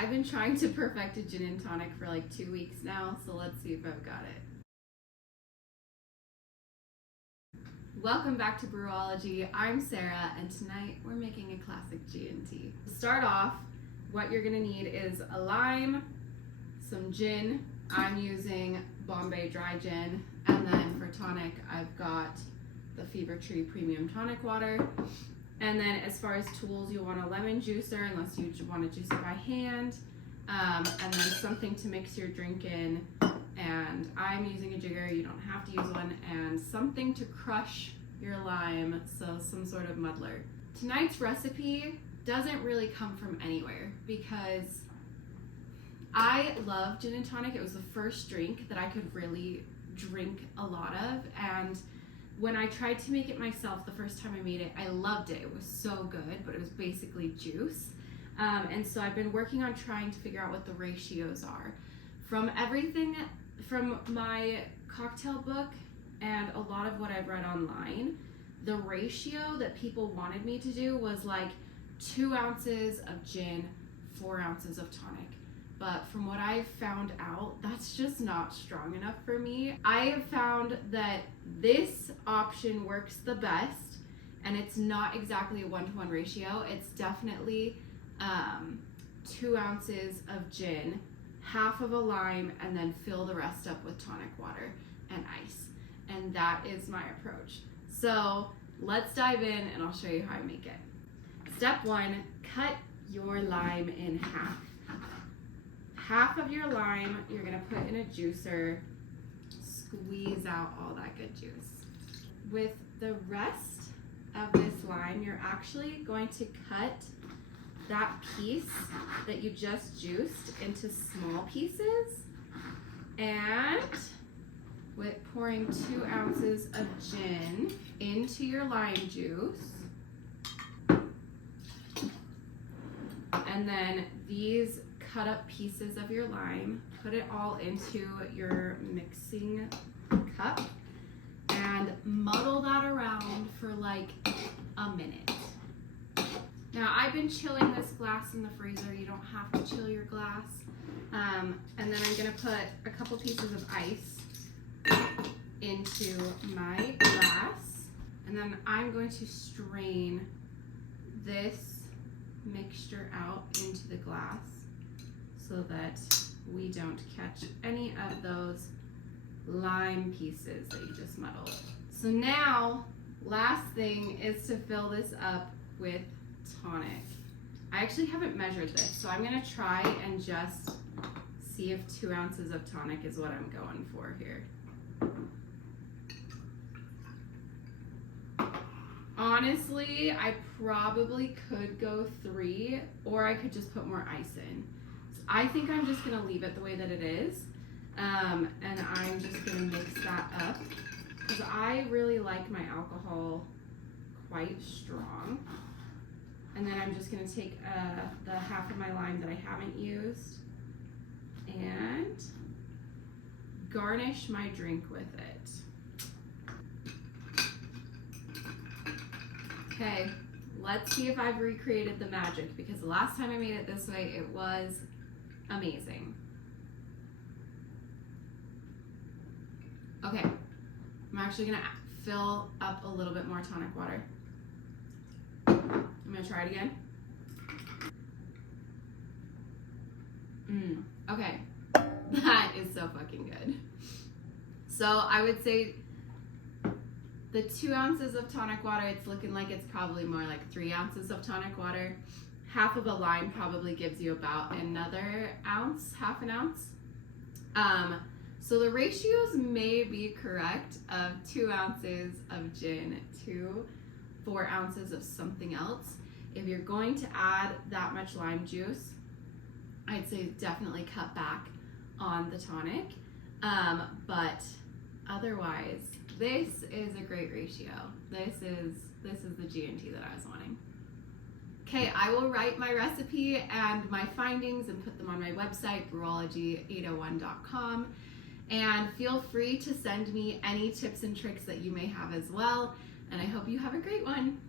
I've been trying to perfect a gin and tonic for like 2 weeks now, so let's see if I've got it. Welcome back to Brewology. I'm Sarah, and tonight we're making a classic G&T. To start off, what you're gonna need is a lime, some gin. I'm using Bombay dry gin, and then for tonic, I've got the Fever Tree Premium Tonic Water. And then as far as tools, you'll want a lemon juicer, unless you want to juice it by hand, and then something to mix your drink in. And I'm using a jigger, you don't have to use one, and something to crush your lime, so some sort of muddler. Tonight's recipe doesn't really come from anywhere because I love gin and tonic. It was the first drink that I could really drink a lot of, and when I tried to make it myself the first time I made it, I loved it. It was so good, but it was basically juice. And so I've been working on trying to figure out what the ratios are. From everything, from my cocktail book and a lot of what I've read online, the ratio that people wanted me to do was like 2 ounces of gin, 4 ounces of tonic. But from what I've found out, that's just not strong enough for me. I have found that this option works the best, and it's not exactly a 1-to-1 ratio. It's definitely 2 ounces of gin, half of a lime, and then fill the rest up with tonic water and ice. And that is my approach. So let's dive in and I'll show you how I make it. Step 1, cut your lime in half. Half of your lime you're gonna put in a juicer, squeeze out all that good juice. With the rest of this lime, you're actually going to cut that piece that you just juiced into small pieces, and with pouring 2 ounces of gin into your lime juice, and then these cut up pieces of your lime, put it all into your mixing cup and muddle that around for like a minute. Now I've been chilling this glass in the freezer. You don't have to chill your glass. And then I'm gonna put a couple pieces of ice into my glass, and then I'm going to strain this mixture out into the glass so that we don't catch any of those lime pieces that you just muddled. So now, last thing is to fill this up with tonic. I actually haven't measured this, so I'm gonna try and just see if 2 ounces of tonic is what I'm going for here. Honestly, I probably could go 3, or I could just put more ice in. So I think I'm just gonna leave it the way that it is, and I'm just gonna mix that up, because I really like my alcohol quite strong. And then I'm just gonna take the half of my lime that I haven't used and garnish my drink with it. Okay, let's see if I've recreated the magic, because the last time I made it this way, it was amazing. Okay, I'm actually gonna fill up a little bit more tonic water. I'm gonna try it again. Okay, that is so fucking good. So I would say the 2 ounces of tonic water, it's looking like it's probably more like 3 ounces of tonic water. Half of a lime probably gives you about another ounce, half an ounce. So the ratios may be correct of 2 ounces of gin to 4 ounces of something else. If you're going to add that much lime juice, I'd say definitely cut back on the tonic. But otherwise, this is a great ratio. This is the G&T that I was wanting. Okay, I will write my recipe and my findings and put them on my website, brewology801.com. And feel free to send me any tips and tricks that you may have as well. And I hope you have a great one.